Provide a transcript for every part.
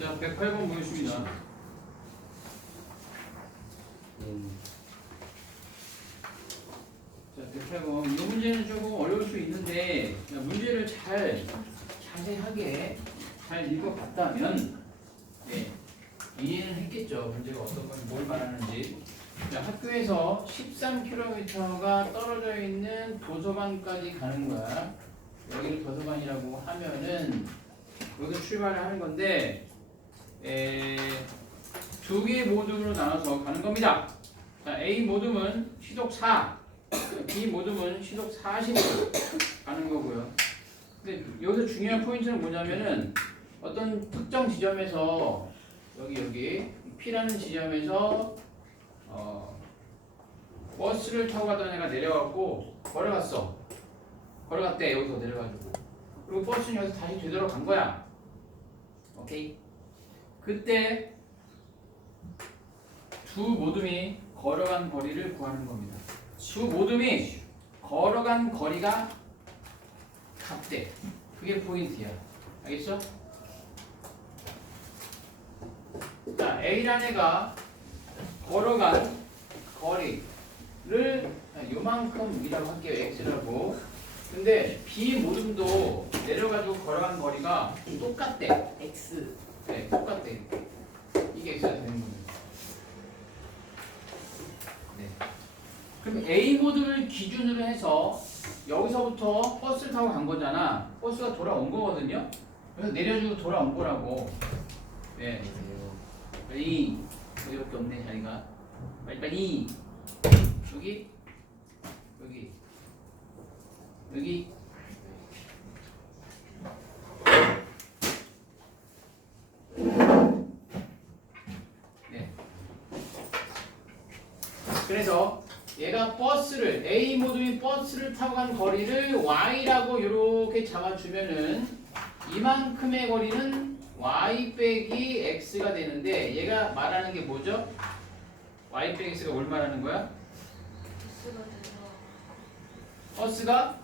자, 108번 보겠습니다. 자, 108번. 이 문제는 조금 어려울 수 있는데, 문제를 자세하게 잘 읽어봤다면, 네, 이해는 했겠죠. 문제가 어떤 걸, 뭘 말하는지. 자, 학교에서 13km가 떨어져 있는 도서관까지 가는 거야. 여기를 도서관이라고 하면은, 여기서 출발을 하는 건데, 두 개의 모둠으로 나눠서 가는 겁니다. 자, A 모둠은 시속 4, B 모둠은 시속 40으로 가는 거고요. 근데 여기서 중요한 포인트는 뭐냐면은 어떤 특정 지점에서 여기 P라는 지점에서 버스를 타고 가던 애가 내려갔고 걸어갔대. 여기서 내려가지고. 그리고 버스는 여기서 다시 되돌아간 거야. 오케이. 그때 두 모둠이 걸어간 거리를 구하는 겁니다. 두 모둠이 걸어간 거리가 같대. 그게 포인트야. 알겠어? 자, A라는 애가 걸어간 거리를 요만큼이라고 할게요. X라고. 근데 B 모둠도 내려가지고 걸어간 거리가 똑같대. X. 네, 똑같대. 이게 X가 되는 겁니다. 네. 그럼 A 모드를 기준으로 해서 여기서부터 버스를 타고 간 거잖아. 버스가 돌아온 거거든요. 그래서 내려주고 돌아온 거라고. 네. 빨리 여기밖에 없네 자리가. 빨리. 여기. 네. 그래서 얘가 A 모둠이 버스를 타고 간 거리를 Y라고 이렇게 잡아주면은 이만큼의 거리는 Y 빼기 X가 되는데 얘가 말하는 게 뭐죠? Y 빼기 X가 뭘 말하는 거야? 버스가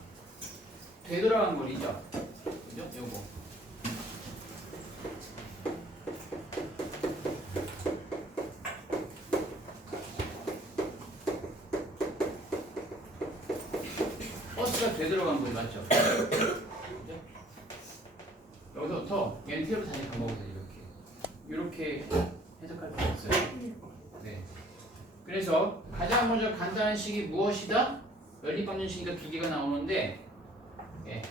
되돌아간 거리죠. 그죠? 요거. 버스가 되돌아간 거리 맞죠? 그죠? 여기서부터 얘는 테이블 다시 간 거거든요. 이렇게 해석할 수 있어요. 네. 그래서 가장 먼저 간단한 식이 무엇이다? 연립방정식이니까 두 개가 나오는데, 예.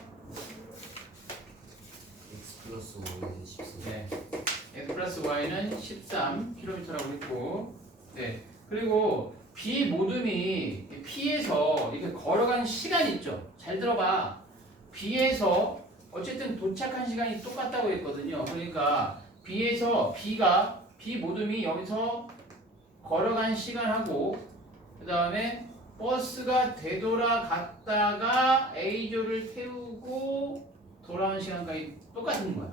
X 플러스 Y는 13. 네. X 플러스 Y는 13km라고 했고, 네. 그리고 B 모둠이 P에서 이렇게 걸어간 시간 있죠? 잘 들어봐. B에서 어쨌든 도착한 시간이 똑같다고 했거든요. 그러니까 B 모둠이 여기서 걸어간 시간하고, 그 다음에 버스가 되돌아갔다가 A조를 태우고 돌아온 시간까지 똑같은 거야.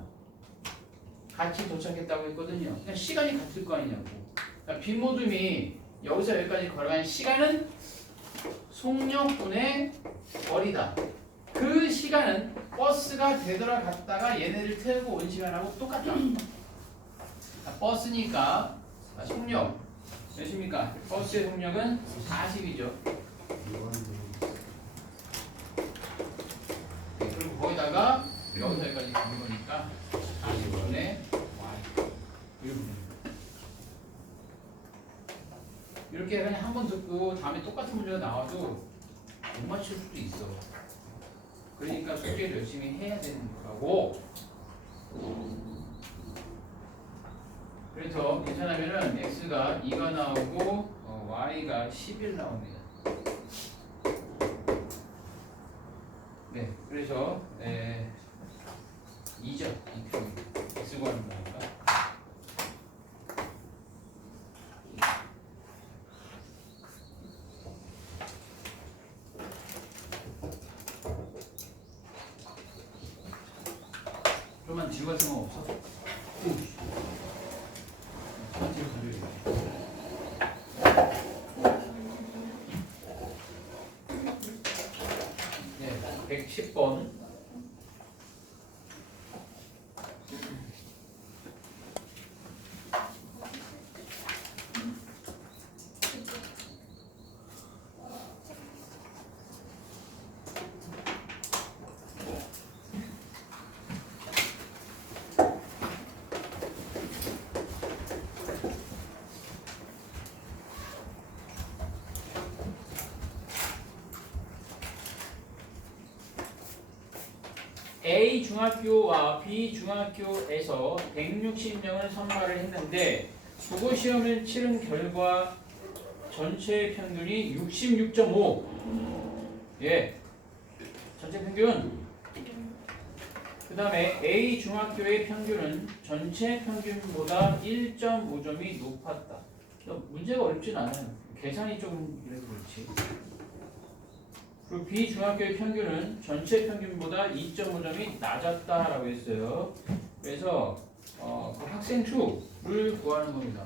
같이 도착했다고 했거든요. 그냥 시간이 같을 거 아니냐고. 그러니까 B 모둠이 여기서 여기까지 걸어간 시간은 속력분의 거리다. 그 시간은 버스가 되돌아갔다가 얘네를 태우고 온 시간하고 똑같다. 버스니까 속력 몇입니까? 버스의 속력은 40이죠. 그리고 거기다가 여기서 여기까지 가는 거니까 40분의 Y 이렇게 그냥 한 번 듣고 다음에 똑같은 문제가 나와도 못 맞출 수도 있어. 그러니까 숙제를 열심히 해야 되는 거라고. 그래서 계산하면은 x가 2가 나오고 y가 11 나옵니다. 네, 그래서 2죠. 2표 x 구하는 거니까. 좀만 뒤로 갈 생각 없어? 네, 110번. A 중학교와 B 중학교에서 160명을 선발을 했는데 국어 시험을 치른 결과 전체 평균이 66.5. 예. 전체 평균. 그다음에 A 중학교의 평균은 전체 평균보다 1.5점이 높았다. 문제가 어렵진 않아요. 계산이 좀 이래서 그렇지. 그리고 B 중학교의 평균은 전체 평균보다 2.5점이 낮았다라고 했어요. 그래서 그 학생 수를 구하는 겁니다.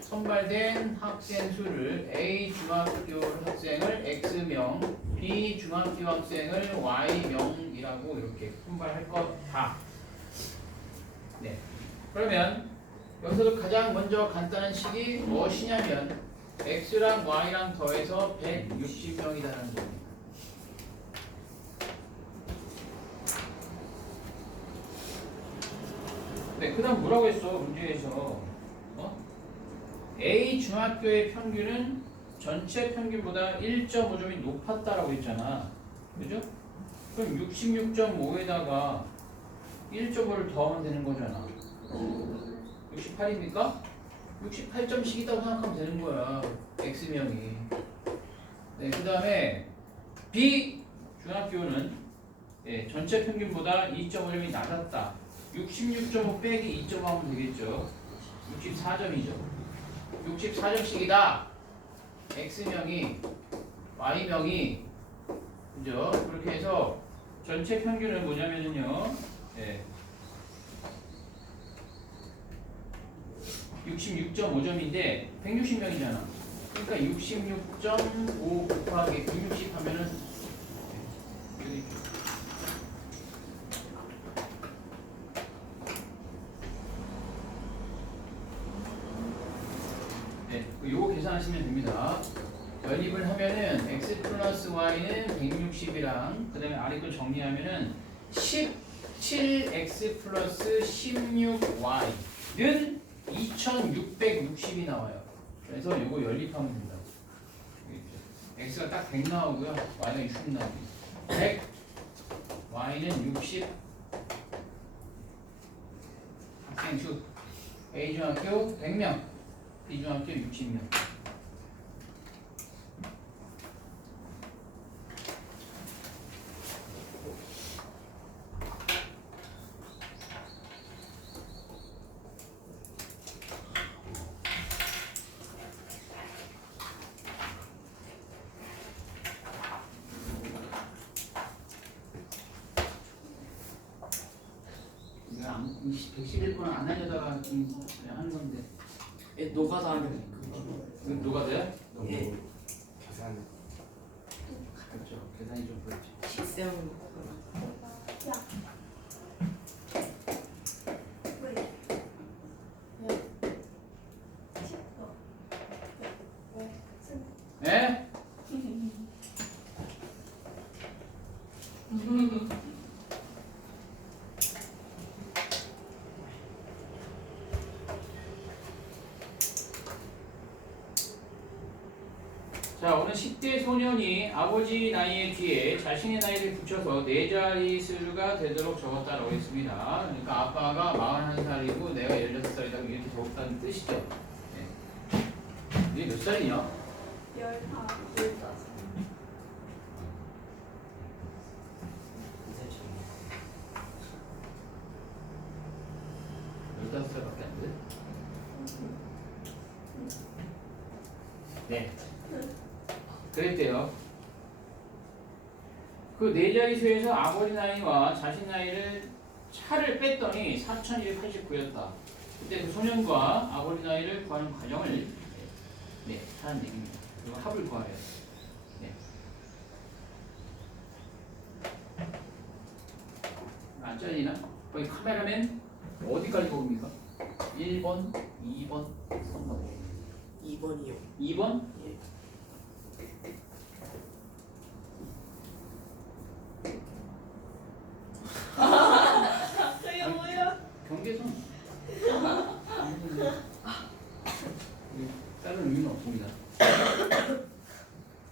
선발된 학생 수를 A 중학교 학생을 X명, B 중학교 학생을 Y명이라고 이렇게 선발할 거다. 네. 그러면 여기서도 가장 먼저 간단한 식이 무엇이냐면 X랑 Y랑 더해서 160명이라는 겁니다. 네, 그 다음 뭐라고 했어? 문제에서 A 중학교의 평균은 전체 평균보다 1.5점이 높았다라고 했잖아. 그죠? 그럼 66.5에다가 1.5를 더하면 되는 거잖아. 68입니까? 68점씩 있다고 생각하면 되는 거야. X명이. 네, 그 다음에 B 중학교는 전체 평균보다 2.5점이 낮았다. 66.5 빼기 2.5 하면 되겠죠. 64점이죠. 64점씩이다. X명이 Y명이 그죠? 그렇게 해서 전체 평균은 뭐냐면요. 66.5점인데 160명이잖아. 그러니까 66.5 곱하기 160 하면은 여기 요거 계산하시면 됩니다. 연립을 하면은 x 플러스 y는 160이랑 그 다음에 아래 거 정리하면은 17x 플러스 16y는 2660이 나와요. 그래서 요거 연립하면 된다. x가 딱 100 나오고요. y가 60 나오고 100 y는 60 학생 수 A 중학교 100명 B 중학교 60명. 내가 111번 안 하려다가 그냥 하는 건데. 노가다 하면 누가 돼? 예. 계산. 그렇죠. 계산이 좀 그렇지. 식세형 네? 자, 오늘 10대 소년이 아버지 나이에 뒤에 자신의 나이를 붙여서 네 자릿수가 되도록 적었다라고 했습니다. 그러니까 아빠가 41살이고 내가 16살이다 이렇게 적었다는 뜻이죠. 네. 이게 몇 살이냐? 15살밖에 안 돼? 네. 그랬대요. 그 네 자릿수에서 아버지 나이와 자신 나이를 차를 뺐더니 4289였다. 그때 그 소년과 아버지 나이를 구하는 과정을 하는 얘기입니다. 그리고 합을 구하래요. 네. 안 잘리나? 거기 카메라맨 어디까지 보입니까? 1번, 2번, 3번. 2번이요. 2번? 예. 그게 뭐야? 경계선. 다른 의미는 없습니다.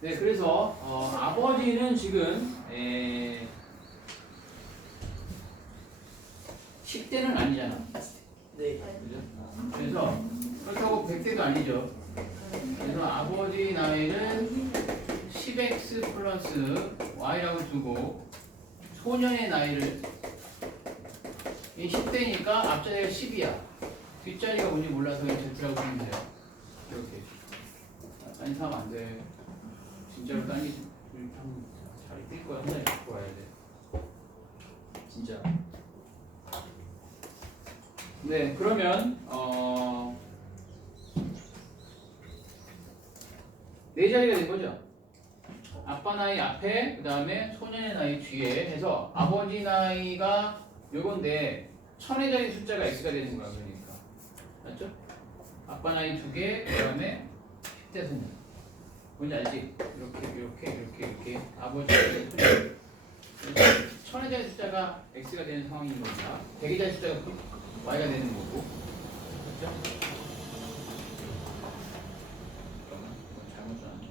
네, 그래서 아버지는 지금 10대는 아니잖아. 네. 그죠? 그래서 그렇다고 100대도 아니죠. 그래서 아버지 나이는 10x 플러스 y라고 두고 소년의 나이를 이 10대니까 앞자리가 10이야. 뒷자리가 뭔지 몰라서 그냥 Z라고 쓰면 돼요. 이렇게. 딴짓하면 안 돼. 진짜로 딴짓 잘뛸 거야. 혼자 갖고 와야 돼. 진짜. 네, 그러면 네 자리가 된 거죠. 아빠 나이 앞에, 그 다음에 소년의 나이 뒤에 해서 아버지 나이가 요건데 천의 자리 숫자가 x가 되는 거야. 그러니까 맞죠? 아빠 나이 2개, 그 다음에 10대 소년. 뭔지 알지? 이렇게 아버지 나이 소년. 천의 자리 숫자가 x가 되는 상황인 겁니다. 100의 자리 숫자가 y가 되는 거고. 그렇죠? 잠깐만, 이건 잘못 써놨네.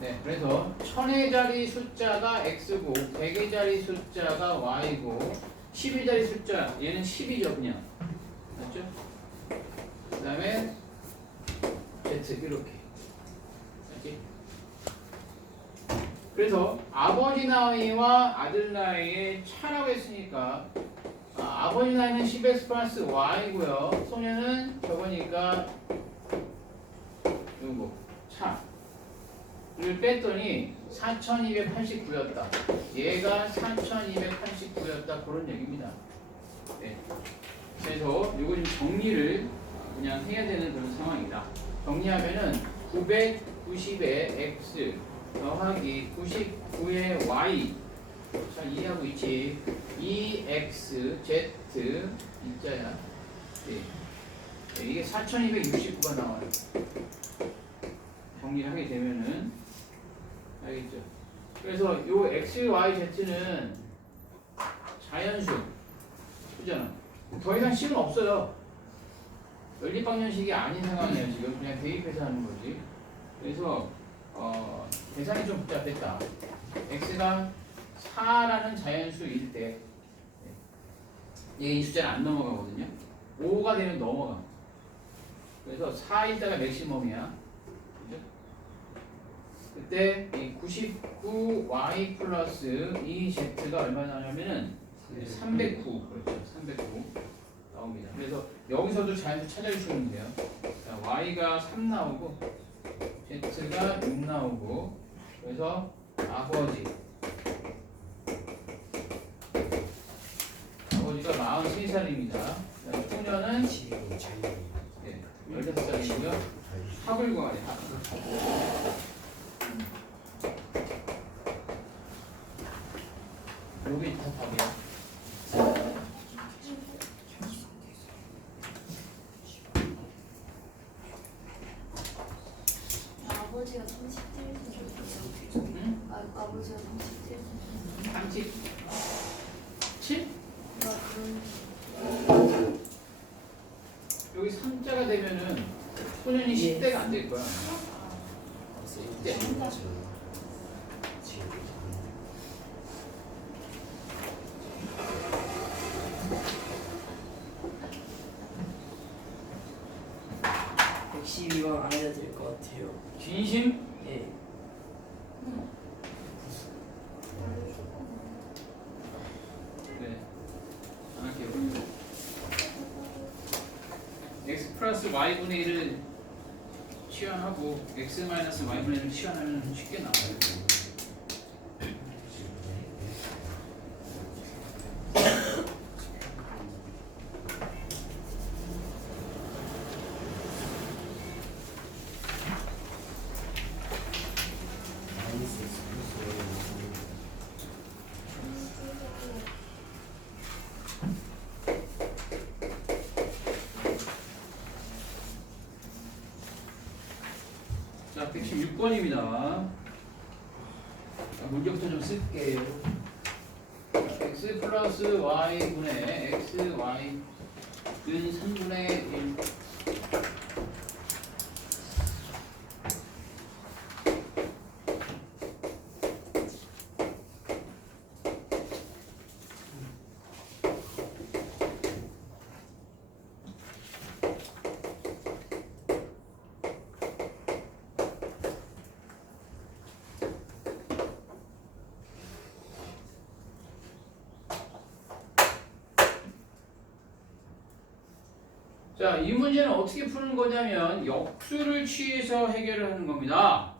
네, 그래서 천의 자리 숫자가 x고 100의 자리 숫자가 y고 10의 자리 숫자 얘는 10이죠 그냥. 맞죠? 그 다음에 z 이렇게. 알지? 그래서 아버지 나이와 아들 나이의 차라고 했으니까 아버지 나이는 10x 플러스 y고요. 소년은 저거니까 요거 차. 를 뺐더니 4289였다. 얘가 4289였다. 그런 얘기입니다. 네. 그래서 요거 좀 정리를 그냥 해야 되는 그런 상황이다. 정리하면은 990의 x 더하기 99의 y. 자, 이해하고 있지? 2x z 이자야. 네. 네, 이게 4269가 나와요. 정리를 하게 되면은 알겠죠? 그래서 요 x, y, z는 자연수 그잖아. 더 이상 식은 없어요. 연립방정식이 아닌 상황이에요. 지금 그냥 대입해서 하는 거지. 그래서 계산이 좀 복잡했다. x가 4라는 자연수일 때 이게 이 숫자는 안 넘어가거든요. 5가 되면 넘어가. 그래서 4일자가 맥시멈이야. 그때 이 99y 플러스 이 z가 얼마 나오냐면은 309 그렇죠. 309 나옵니다. 그래서 여기서도 자연수 찾아주시면 돼요. 자, y가 3 나오고 z가 6 나오고 그래서 아버지가 43살입니다. 소년은 15살이고요. 합을 구하래. 합. 여기 다 답이야. 아버지가 37세. 응? 아버지가 37세. 37? 그런 여기 3자가 되면은 소년이 10대가 안 될 거야. 10대. 이건 안 해도 될 것 같아요. 진심? 예. 네. 안 할게요. x 플러스 y분의 1을 치환하고 x 마이너스 y분의 1을 치환하면 쉽게 나와요. 자, 116번입니다. 문제부터 좀 쓸게요. x 플러스 y분의 x, y는 3분의 1. 자, 이 문제는 어떻게 푸는 거냐면 역수를 취해서 해결을 하는 겁니다.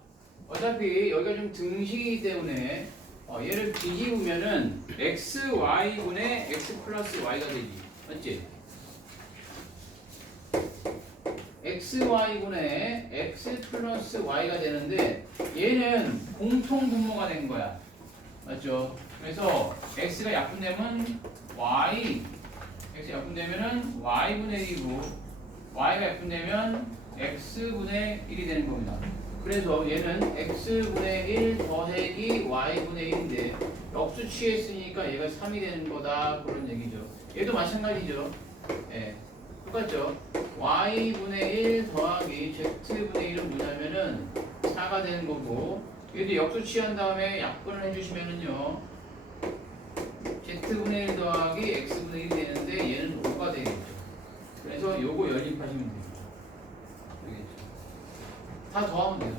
어차피 여기가 좀 등식이기 때문에 얘를 뒤집으면은 xy분의 x 플러스 y가 되지. 맞지? xy분의 x 플러스 y가 되는데 얘는 공통 분모가 된 거야. 맞죠? 그래서 x가 약분되면 y, x 약분되면은 y분의 1이고 y가 약분되면 x분의 1이 되는 겁니다. 그래서 얘는 x분의 1 더하기 y분의 1인데 역수 취했으니까 얘가 3이 되는 거다 그런 얘기죠. 얘도 마찬가지죠. 예, 똑같죠. y분의 1 더하기 z분의 1은 뭐냐면은 4가 되는 거고 얘도 역수 취한 다음에 약분을 해주시면은요 z분의 1 더하기 x분의 1이 되는데 얘는 5가 되겠죠. 그래서 요거 연립하시면 됩니다. 되겠죠. 다 더하면 돼요.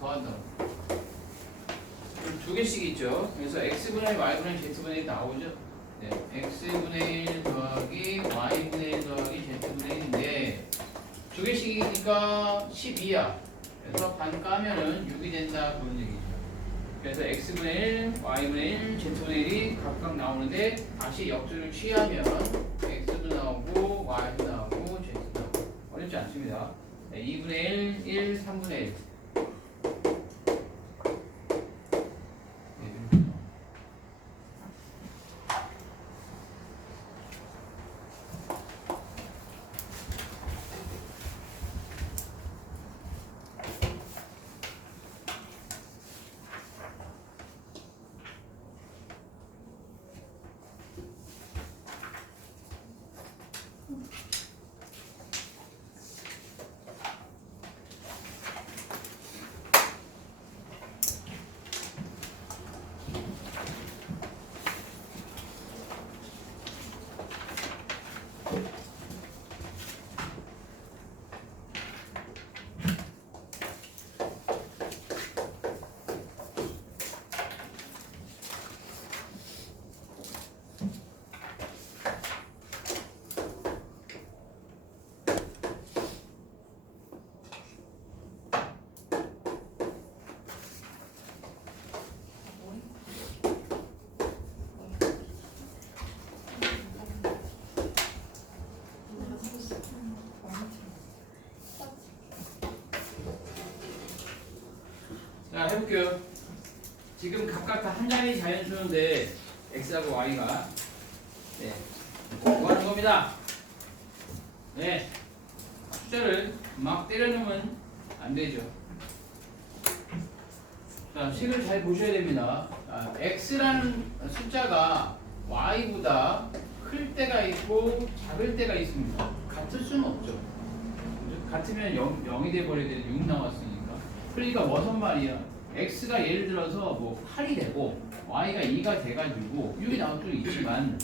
더한다고. 두 개씩 있죠. 그래서 x분의 y분의 z분의 1 나오죠. 네, x분의 1 더하기 y분의 1 더하기 z분의 1인데 두 개씩이니까 12야. 그래서 반 까면은 6이 된다 그런 얘기죠. 그래서 x분의 1, y분의 1, z분의 1이 각각 나오는데 다시 역수를 취하면 x도 나오고 y도 나오고 z도 나오고 어렵지 않습니다. 네, 2분의 1, 1, 3분의 1 자, 해볼게요. 지금 각각 다 한 자리 자연수인데 x하고 y가 네, 구하는 겁니다. 네, 숫자를 막 때려놓으면 안 되죠. 자, 식을 잘 보셔야 됩니다. x라는 숫자가 y보다 클 때가 있고 작을 때가 있습니다. 같을 수는 없죠. 같으면 0이 돼버려야 되는데 6 나왔으니까. 그러니까 무슨 말이야? x가 예를 들어서 뭐 8이 되고 y가 2가 돼가지고 6이 나올 수도 있지만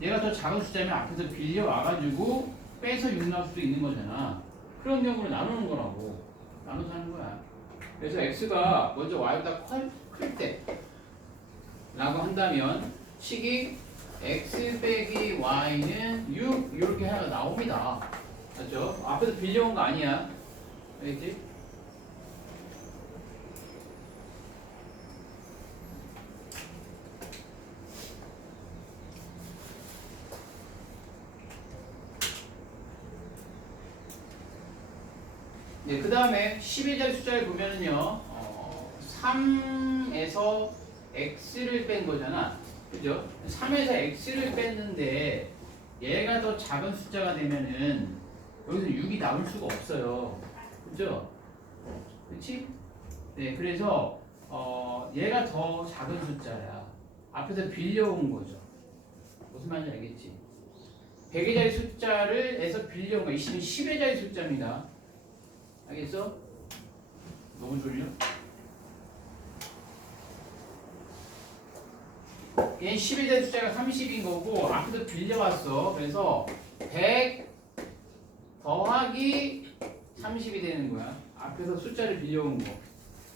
얘가 더 작은 숫자면 앞에서 빌려 와가지고 빼서 6 나올 수도 있는 거잖아. 그런 경우를 나누는 거라고. 나눠서 하는 거야. 그래서 x가 먼저 y보다 클 때 라고 한다면 식이 x 빼기 y는 6 이렇게 하나 나옵니다. 맞죠? 앞에서 빌려온 거 아니야. 알겠지? 네, 그 다음에 12자리 숫자를 보면은요, 3에서 x를 뺀 거잖아. 그죠? 3에서 x를 뺐는데 얘가 더 작은 숫자가 되면은 여기서 6이 나올 수가 없어요. 그죠? 그치? 네, 그래서 얘가 더 작은 숫자야. 앞에서 빌려온 거죠. 무슨 말인지 알겠지? 100의 자리 숫자를 에서 빌려온 거. 이 10의 자리 숫자입니다. 알겠어? 너무 졸려? 얘는 10의 자리 숫자가 30인 거고 앞에서 빌려왔어. 그래서 100 더하기 30이 되는 거야. 앞에서 숫자를 빌려온 거.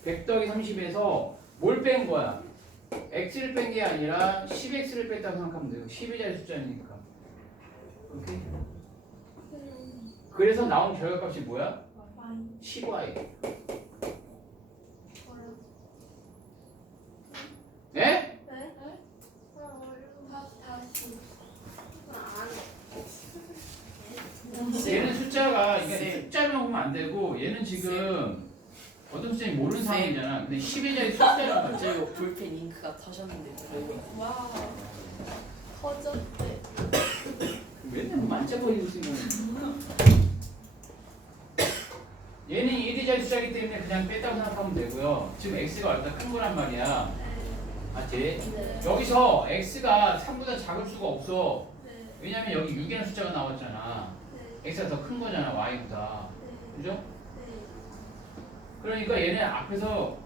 100 더하기 30에서 뭘 뺀 거야? x를 뺀 게 아니라 10x를 뺐다고 생각하면 돼요. 10의 자리 숫자니까. 오케이? 그래서 나온 결과값이 뭐야? Y 10y. 어려워. 네? 네? 다시. 얘는 숫자가 이게 숫자만 보면 안 되고 얘는 지금 어떤 숫자인지 모르는 상황이잖아. 근데 10일짜리 숫자라는 거지. 저 이거 볼펜 잉크가 터졌는데 그래요. 와. 터졌대. 맨날 만져버리고 있으면 얘는 1일짜리 숫자이기 때문에 그냥 뺐다고 생각하면 되고요. 지금 x가 얼마나 큰 거란 말이야. 맞지? 네. 여기서 x가 3보다 작을 수가 없어. 네. 왜냐면 여기 6이라는 숫자가 나왔잖아. 네. x가 더 큰 거잖아, y보다. 네. 그죠? 네. 그러니까 얘는 앞에서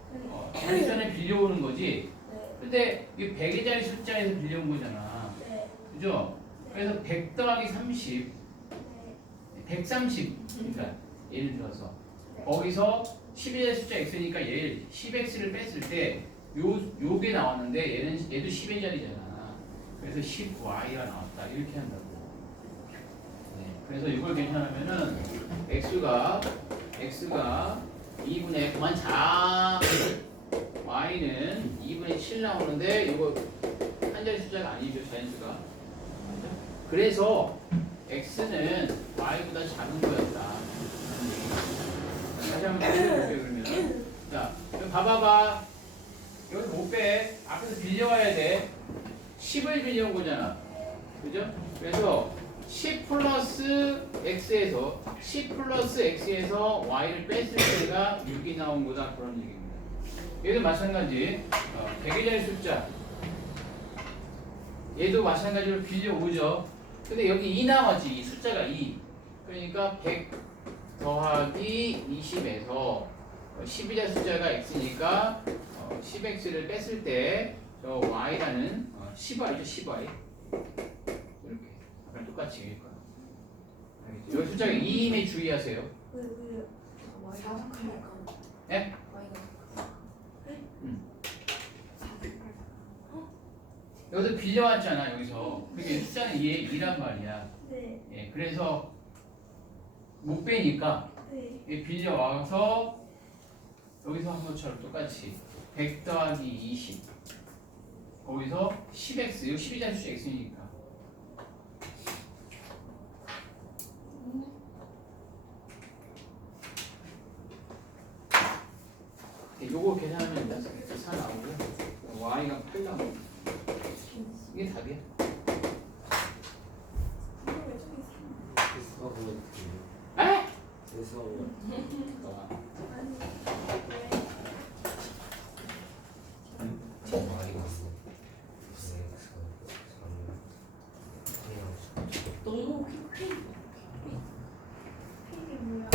자리선에 빌려오는 거지. 네. 근데 이 100일짜리 숫자에서 빌려온 거잖아. 네. 그죠? 그래서 100 더하기 30, 네. 130. 그러니까 예를 들어서 네. 거기서 11의 숫자 x니까 얘를 10x를 뺐을 때 요게 나왔는데 얘도 10의 자리잖아. 그래서 10y가 나왔다. 이렇게 한다고. 네. 그래서 이걸 계산하면은 x가 2분의 그만 자 y는 2분의 7 나오는데 이거 한 자리 숫자가 아니죠, 자연수가. 그래서 x는 y보다 작은 거였다. 다시 한번 해볼게요, 그러면. 자, 여기 봐봐봐. 여기 못 빼. 앞에서 빌려와야 돼. 10을 빌려온 거잖아. 그죠? 그래서 10 플러스 x에서 10 플러스 x에서 y를 뺐을 때가 6이 나온 거다. 그런 얘기입니다. 얘도 마찬가지. 100의 자리 숫자. 얘도 마찬가지로 빌려오죠. 근데 여기 2 나왔지. 이 숫자가 2. 그러니까 100 더하기 20에서 12자 숫자가 x니까 10x를 뺐을 때 저 y라는 10y죠, 10y. 이렇게. 아까 똑같이 읽을 거야. 알겠죠? 여기 숫자가 2임에 주의하세요. 왜? Y가 크니까. 네? Y가. 여기서 빌려왔잖아, 여기서. 그게 숫자는 2란 말이야. 네. 예, 그래서 못 빼니까 네. 이 빌려와서 여기서 한 것처럼 똑같이 100 더하기 20 거기서 10x 이거 12자리 수 x니까 요거 계산하면 일단 4 나오고 y가 8 나오고 이게 답이야. 수학은 에? 제 수학은 y가 있어. 너무 필이 뭐야?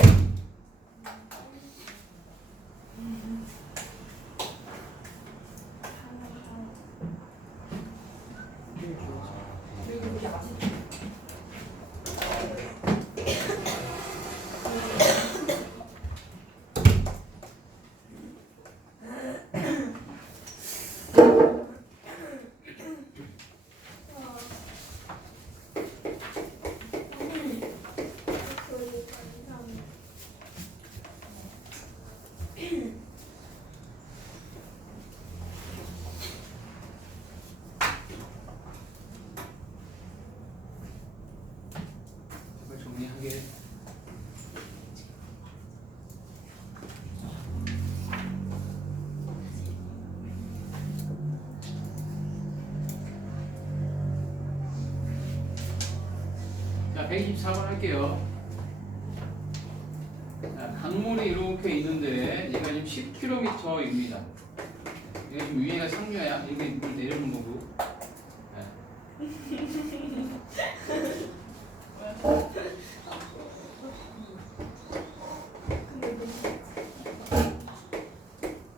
이걸 정리하게. 자, 124번 할게요. 자, 강물이 이렇게 있는데 얘가 지금 10km입니다. 얘가 지금 위에가 상류야. 이렇게 물 내려오는 거고. 네.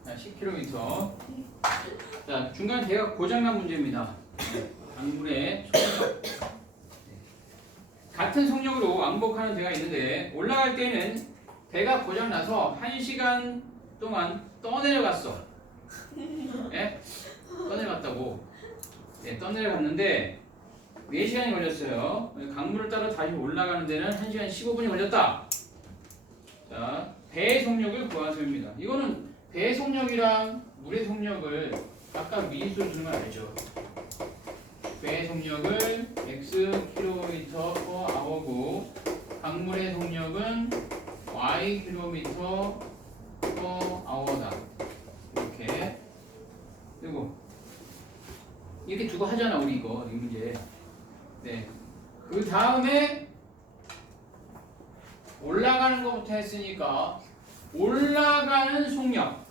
자, 10km. 자, 중간 배가 고장난 문제입니다. 강물의 속력. 같은 속력으로 왕복하는 배가 있는데 올라갈 때는 배가 고장나서 1시간 동안 떠내려갔어. 예? 떠내려갔다고. 예, 떠내려갔는데 4시간이 걸렸어요. 강물을 따라 다시 올라가는 데는 1시간 15분이 걸렸다. 자, 배의 속력을 구하세요입니다. 이거는 배의 속력이랑 물의 속력을 아까 미지수로 주는 거 알죠? 배의 속력을 x km/h고 강물의 속력은 y km/h다. 이렇게. 그리고 이렇게 두고 하잖아 우리 이거 이 문제. 네. 그 다음에 올라가는 것부터 했으니까 올라가는 속력.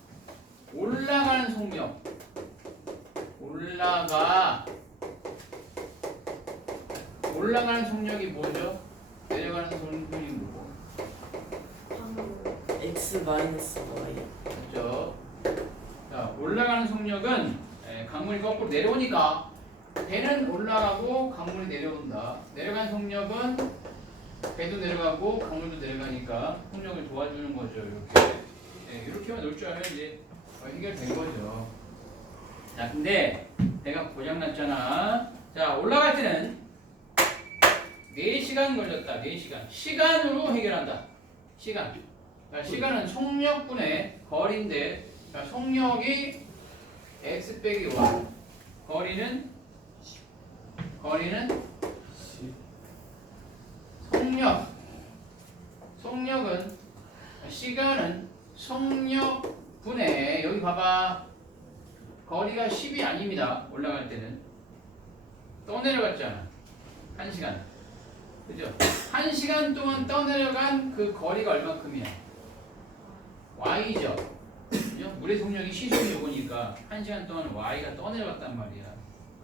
올라가는 속력이 뭐죠? 내려가는 속력이 뭐고? X 마이너스 Y. 그렇죠? 자, 올라가는 속력은 강물이 거꾸로 내려오니까 배는 올라가고 강물이 내려온다. 내려가는 속력은 배도 내려가고 강물도 내려가니까 속력을 도와주는 거죠. 이렇게. 이렇게만 놓을 줄 알면 이제 해결된 거죠. 자, 근데 내가 고장났잖아. 자, 올라갈 때는 4시간 걸렸다. 4시간. 시간으로 해결한다. 시간. 자, 시간은 속력분의 거리인데, 자, 속력이 x 빼기 y. 거리는 속력은 시간은 속력분의 여기 봐봐. 거리가 10이 아닙니다. 올라갈 때는 떠내려갔잖아. 1시간. 그죠? 1시간 동안 떠내려간 그 거리가 얼마큼이야? y죠. 그죠? 물의 속력이 시속 요거니까 1시간 동안 y가 떠내려갔단 말이야.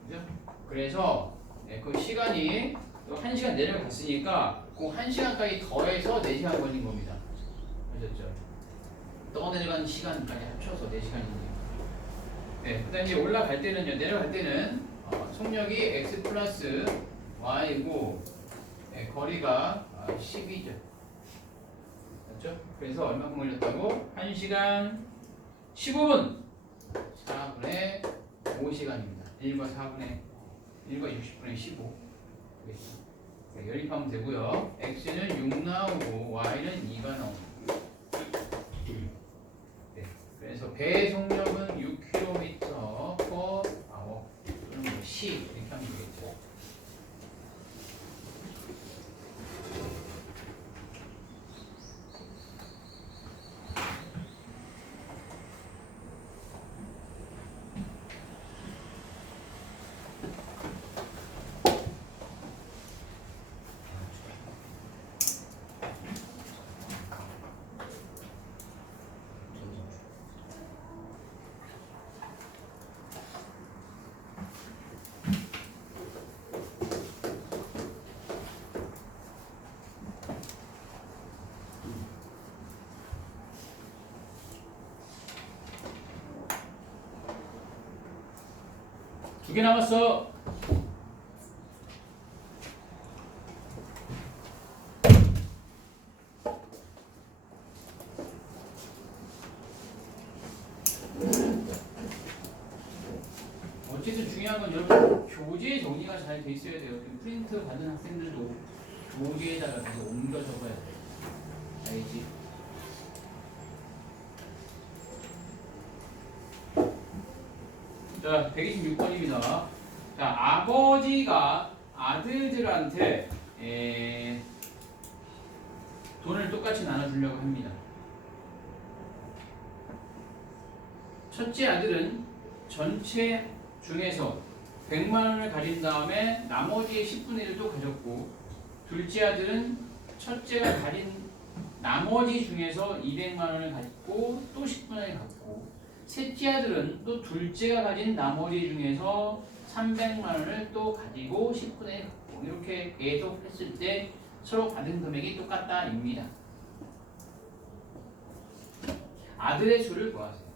그죠? 그래서 그 시간이 또 1시간 내려갔으니까 그 1시간까지 더해서 4시간 걸린 겁니다. 아셨죠? 떠내려간 시간까지 합쳐서 4시간이니까. 네, 그 다음에 이제 올라갈 때는요, 내려갈 때는 속력이 x 플러스 y고 거리가 10이죠. 맞죠? 그래서 얼마큼 걸렸다고? 1시간 15분 4분의 5시간입니다. 1과 60분의 15. 연립하면 되고요. x는 6 나오고 y는 2가 나옵니다. 네, 그래서 배의 속력은 6km/h 또는 시 이렇게 하면 되겠죠. 두 개 남았어. 어쨌든 중요한 건 여러분 교재 정리가 잘 돼 있어야 돼요. 프린트 받은 학생들도 교재에다가 계속 옮겨 적어야 돼. 알겠지? 자, 126번입니다. 자, 아버지가 아들들한테 돈을 똑같이 나눠주려고 합니다. 첫째 아들은 전체 중에서 100만 원을 가진 다음에 나머지의 10분의 1도 가졌고, 둘째 아들은 첫째가 가진 나머지 중에서 200만 원을 가지고 또 10분의 1 갖고, 셋째 아들은 또 둘째가 가진 나머지 중에서 300만 원을 또 가지고 10분의 1 갖고, 이렇게 계속했을 때 서로 받은 금액이 똑같다입니다. 아들의 수를 구하세요.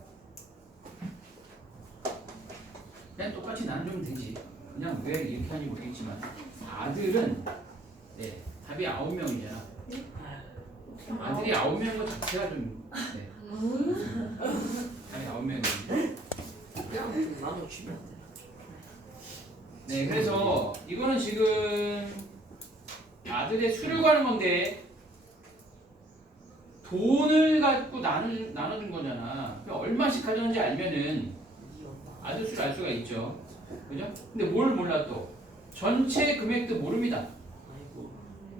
그냥 똑같이 나누면 되지. 그냥 왜 이렇게 하는지 모르겠지만 아들은 답이 9명이잖아. 아들이 9명인 것 자체가 좀 답이 9명인데 그냥 나눠주면 돼. 네, 그래서 이거는 지금 아들의 수를 구하는 건데 돈을 갖고 나눠준 거잖아. 그럼 얼마씩 가져오는지 알면은 아들 수를 알 수가 있죠. 그죠? 근데 뭘 몰라 또? 전체 금액도 모릅니다. 아이고.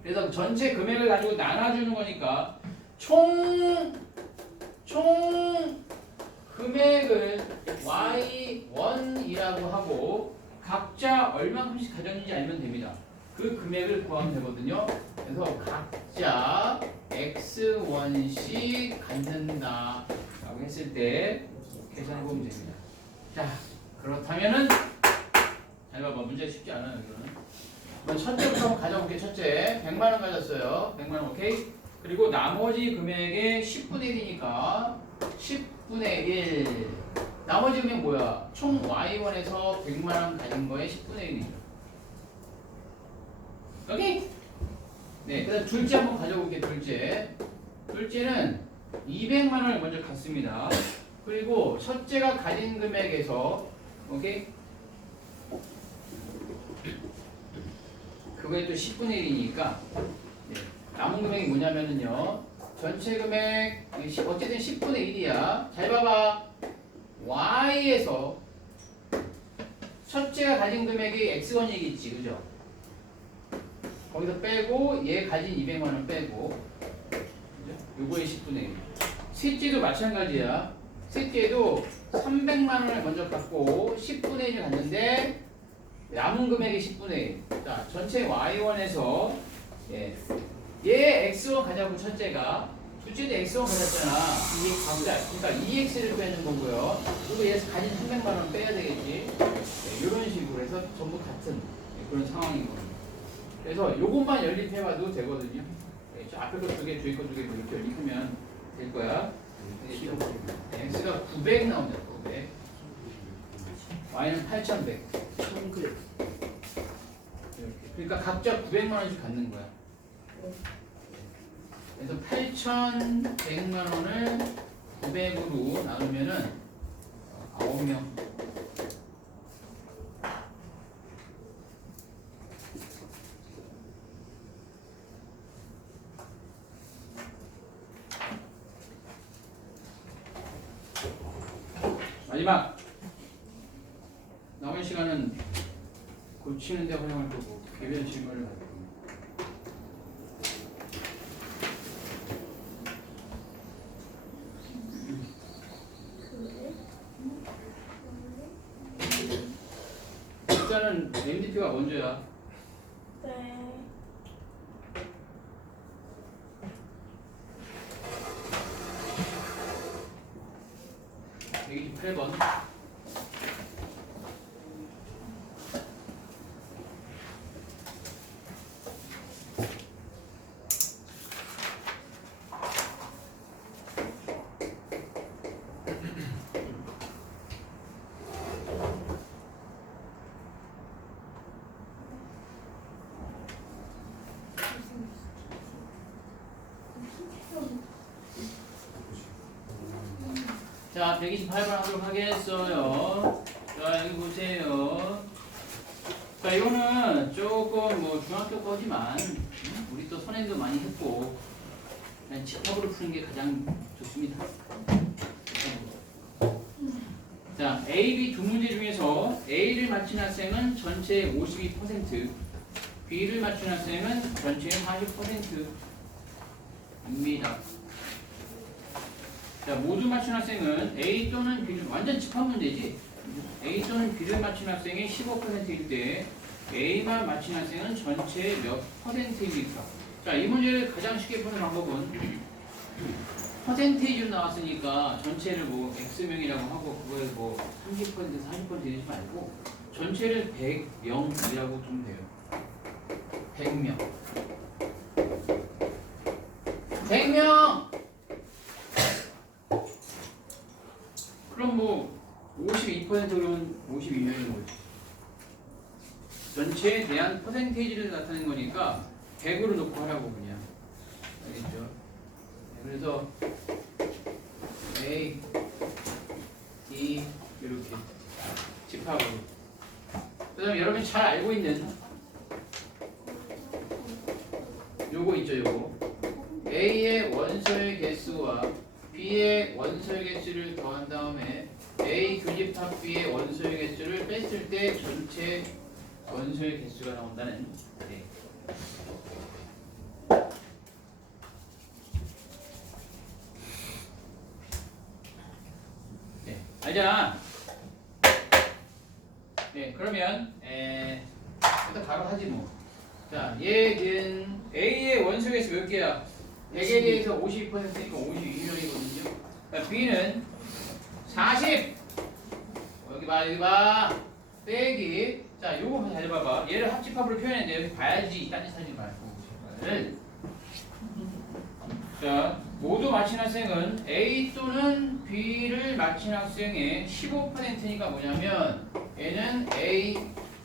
그래서 전체 금액을 가지고 나눠주는 거니까 총 금액을 Y1이라고 하고 각자 얼마큼씩 가졌는지 알면 됩니다. 그 금액을 구하면 되거든요. 그래서 각자 X1씩 갖는다 라고 했을 때 계산해 보면 됩니다. 자, 그렇다면은 잘 봐봐. 문제 쉽지 않아요. 이거는. 그럼 첫째부터 한번 가져볼게요. 첫째 100만원 가졌어요. 100만원 오케이. 그리고 나머지 금액의 10분의 1이니까 10분의 1. 나머지 금액 뭐야? 총 Y1에서 100만원 가진 거에 10분의 1이죠. 오케이? 네, 그 다음 둘째 한번 가져볼게요. 둘째는 200만원을 먼저 갖습니다. 그리고 첫째가 가진 금액에서 오케이? 그거에 또 10분의 1이니까 네, 남은 금액이 뭐냐면은요. 전체 금액 어쨌든 10분의 1이야. 잘 봐봐. Y에서 첫째가 가진 금액이 X1이겠지. 그죠? 거기서 빼고 얘 가진 200만원 빼고 그죠? 요거의 10분의 1. 셋째도 마찬가지야. 셋째도 300만원을 먼저 갖고 10분의 1을 갖는데 남은 금액이 10분의 1. 자, 전체 Y1에서 얘 X1 가자고 첫째가 둘째도 X1 가졌잖아. 그러니까 2X를 빼는 거고요. 그리고 얘에서 가진 300만원 빼야 되겠지. 네, 이런 식으로 해서 전부 같은 그런 상황인 겁니다. 그래서 요것만 연립해봐도 되거든요. 네, 저 앞에 거 두 개, 뒤에 거 두 개 이렇게 연립하면 될 거야. X가 900 나온다. 900. Y는 8100. 1900. 이렇게. 그러니까 각자 900만원씩 갖는 거야. 그래서 8,100만원을 900으로 나누면은 9명. 마지막 남은 시간은 고치는 데 활용할 거고 개별 질문을 할 거고. 일단은 MDP가 먼저야. 네. 128번. 자, 128번 하도록 하겠어요. 자, 여기 보세요. 자, 이거는 조금 뭐 중학교 거지만 우리 또 선행도 많이 했고 그냥 집합으로 푸는 게 가장 좋습니다. 자, A, B 두 문제 중에서 A를 맞힌 학생은 전체의 52%, B를 맞춘 학생은 전체의 40%입니다. 자, 모두 맞춘 학생은 A 또는 B를 완전 집합 문제지. A 또는 B를 맞춘 학생이 15%일 때 A만 맞힌 학생은 전체의 몇 %입니까? 자, 이 문제를 가장 쉽게 푸는 방법은 퍼센테이지로 나왔으니까 전체를 뭐 X명이라고 하고 그거에 뭐 30%에서 40% 되지 말고 전체를 100명이라고 두면 돼요. 100명. 100명! 그럼 뭐 52% 그러면 52명인 거지. 전체에 대한 퍼센테이지를 나타내는 거니까 100으로 놓고 하라고 그냥. 알겠죠? 네, 그래서 A, D 이렇게 집합으로. 그 그다음에 여러분이 잘 알고 있는 요거 있죠, 요거. A의 원소의 개수와 B의 원소의 개수를 더한 다음에 A 교집합 B의 원소의 개수를 뺐을 때 전체 원소의 개수가 나온다는. 네. 네, 알잖아. 네, 그러면 일단 바로 하지 뭐. 자, 얘는 A의 원소 개수 몇 개야? 100에 대해서 52%니까 52년이거든요. B는 40. 여기 봐, 여기 봐. 빼기. 자, 요거 잘 봐봐. 얘를 합집합으로 표현했는데 여기 봐야지. 딴짓 하지 말고. 자, 모두 맞힌 학생은 A 또는 B를 맞힌 학생의 15%니까 뭐냐면 얘는 A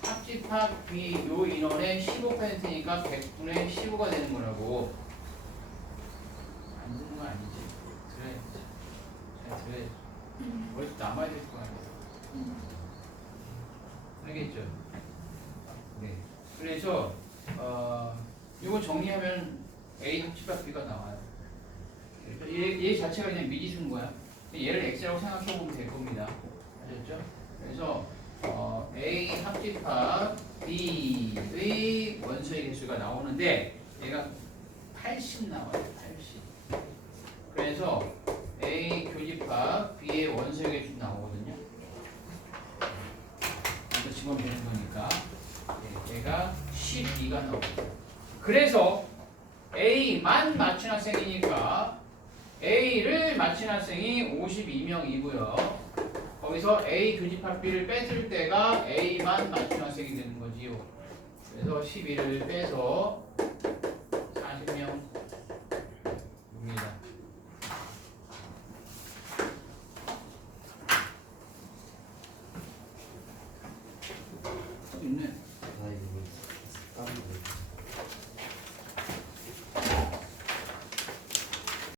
합집합 B 요 인원의 15%니까 100분의 15가 되는 거라고. 안 듣는 거 아니지? 들어야지. 잘 들어야지. 머리도 남아야 될 거 아니야. 알겠죠? 네. 그래서 이거 정리하면 A 합집합 B가 나와요. 얘 자체가 그냥 미지수인 거야. 얘를 x라고 생각해 보면 될 겁니다. 아셨죠? 그래서 A 합집합 B의 원소의 개수가 나오는데 얘가 80 나와요. 80. 그래서 A 교집합 B의 원소의 개수 나오거든요. 이거 집어넣으면 되는 거니까 얘가 12가 나옵니다. 그래서 A만 맞춘 학생이니까 A를 맞힌 학생이 52명이고요. 거기서 A 교집합 B를 뺐을 때가 A만 맞춘 학생이 되는 거지요. 그래서 12를 빼서 40명입니다. 있네. 아 이거 땀이